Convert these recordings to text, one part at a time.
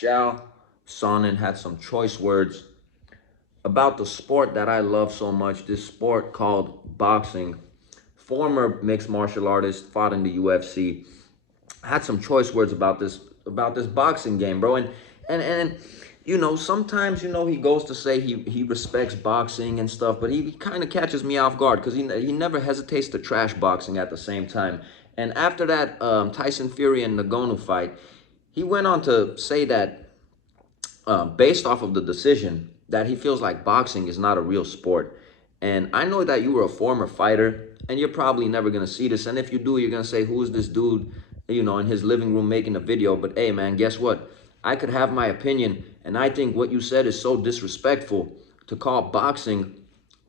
Chael Sonnen had some choice words about the sport that I love so much, this sport called boxing. Former mixed martial artist, fought in the UFC, had some choice words about this boxing game, bro. And sometimes he goes to say he respects boxing and stuff, but he kind of catches me off guard because he never hesitates to trash boxing at the same time. And after that Tyson Fury and Nagano fight, he went on to say that based off of the decision, that he feels like boxing is not a real sport. And I know that you were a former fighter, and you're probably never gonna see this. And if you do, you're gonna say, "Who is this dude?" In his living room making a video. But hey, man, guess what? I could have my opinion, and I think what you said is so disrespectful to call boxing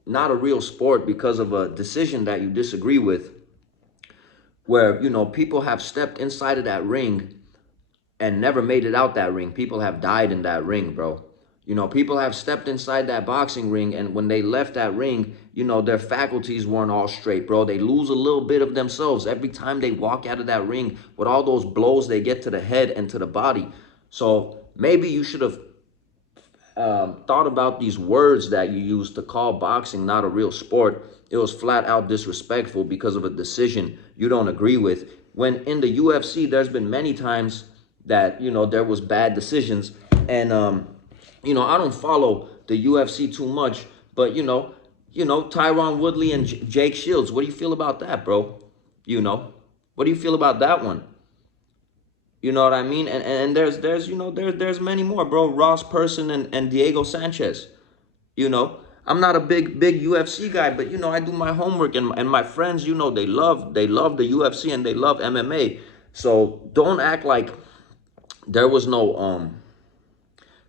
not a real sport because of a decision that you disagree with, where people have stepped inside of that ring and never made it out that ring. People have died in that ring, bro. People have stepped inside that boxing ring, and when they left that ring, their faculties weren't all straight, bro. They lose a little bit of themselves every time they walk out of that ring with all those blows they get to the head and to the body. So maybe you should have thought about these words that you used to call boxing not a real sport. It was flat out disrespectful because of a decision you don't agree with. When in the UFC, there's been many times that there was bad decisions, and I don't follow the UFC too much, but Tyron Woodley and Jake Shields. What do you feel about that, bro? What do you feel about that one? You know what I mean? And there's many more, bro. Ross Person and Diego Sanchez. I'm not a big UFC guy, but I do my homework, and my friends, they love the UFC and they love MMA. So don't act like there was no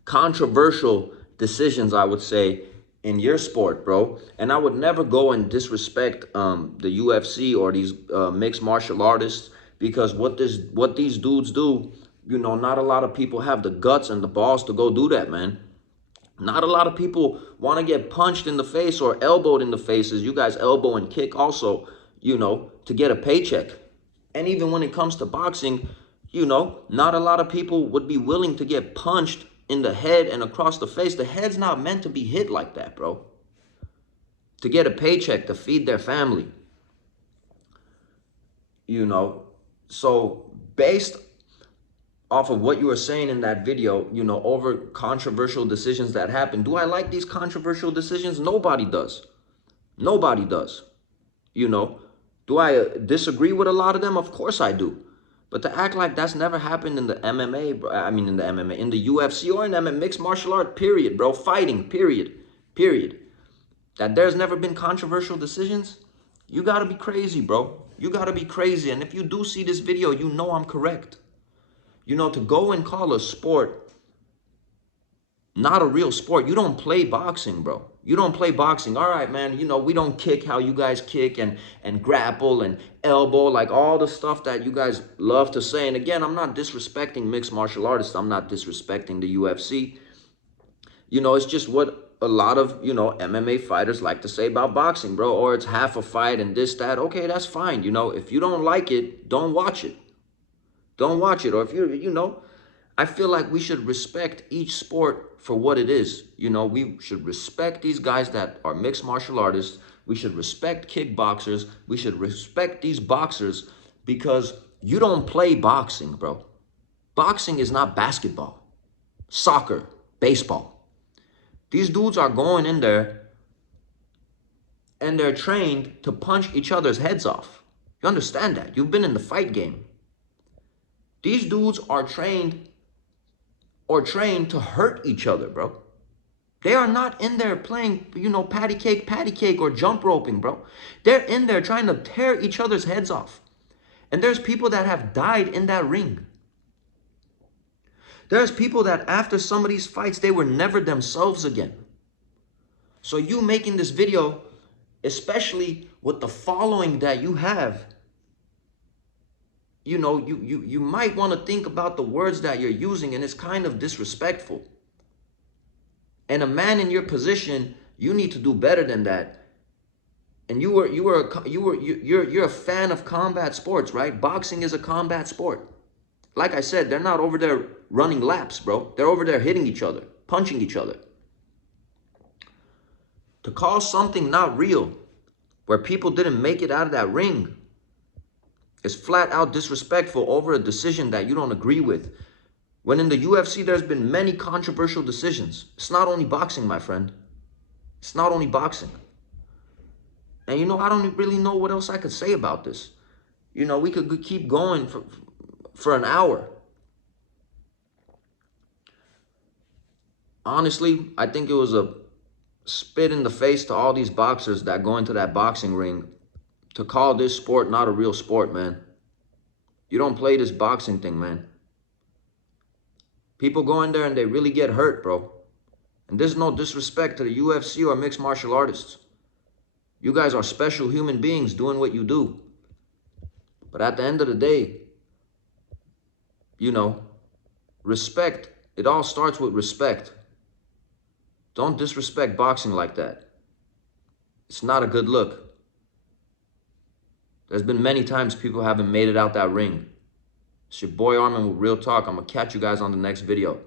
controversial decisions, I would say, in your sport, bro. And I would never go and disrespect the UFC or these mixed martial artists, because what these dudes do, not a lot of people have the guts and the balls to go do that, man. Not a lot of people want to get punched in the face or elbowed in the face, as you guys elbow and kick also, to get a paycheck. And even when it comes to boxing, not a lot of people would be willing to get punched in the head and across the face. The head's not meant to be hit like that, bro. To get a paycheck, to feed their family. So based off of what you were saying in that video, over controversial decisions that happen, do I like these controversial decisions? Nobody does. Nobody does. Do I disagree with a lot of them? Of course I do. But to act like that's never happened in the MMA, bro, in the UFC or in MMA, mixed martial art, period, bro, fighting, period, that there's never been controversial decisions, you gotta be crazy, bro. You gotta be crazy. And if you do see this video, I'm correct. To go and call a sport not a real sport. You don't play boxing, bro. You don't play boxing. All right, man, we don't kick how you guys kick and grapple and elbow, like all the stuff that you guys love to say. And again, I'm not disrespecting mixed martial artists. I'm not disrespecting the UFC. It's just what a lot of, MMA fighters like to say about boxing, bro. Or it's half a fight and this, that. Okay, that's fine. If you don't like it, don't watch it. Don't watch it. Or if I feel like we should respect each sport for what it is. We should respect these guys that are mixed martial artists. We should respect kickboxers. We should respect these boxers, because you don't play boxing, bro. Boxing is not basketball, soccer, baseball. These dudes are going in there and they're trained to punch each other's heads off. You understand that? You've been in the fight game. These dudes are trained to hurt each other, bro. They are not in there playing, patty cake, or jump roping, bro. They're in there trying to tear each other's heads off. And there's people that have died in that ring. There's people that after some of these fights, they were never themselves again. So you making this video, especially with the following that you have, you might want to think about the words that you're using, and it's kind of disrespectful. And a man in your position, you need to do better than that. And you're a fan of combat sports, right? Boxing is a combat sport. Like I said, they're not over there running laps, bro. They're over there hitting each other, punching each other. To call something not real, where people didn't make it out of that ring, is flat out disrespectful over a decision that you don't agree with. When in the UFC, there's been many controversial decisions. It's not only boxing, my friend. It's not only boxing. And you know, I don't really know what else I could say about this. You know, we could keep going for an hour. Honestly, I think it was a spit in the face to all these boxers that go into that boxing ring to call this sport not a real sport, man. You don't play this boxing thing, man. People go in there and they really get hurt, bro. And there's no disrespect to the UFC or mixed martial artists. You guys are special human beings doing what you do. But at the end of the day, you know, respect. It all starts with respect. Don't disrespect boxing like that. It's not a good look. There's been many times people haven't made it out that ring. It's your boy Armin with Real Talk. I'm going to catch you guys on the next video.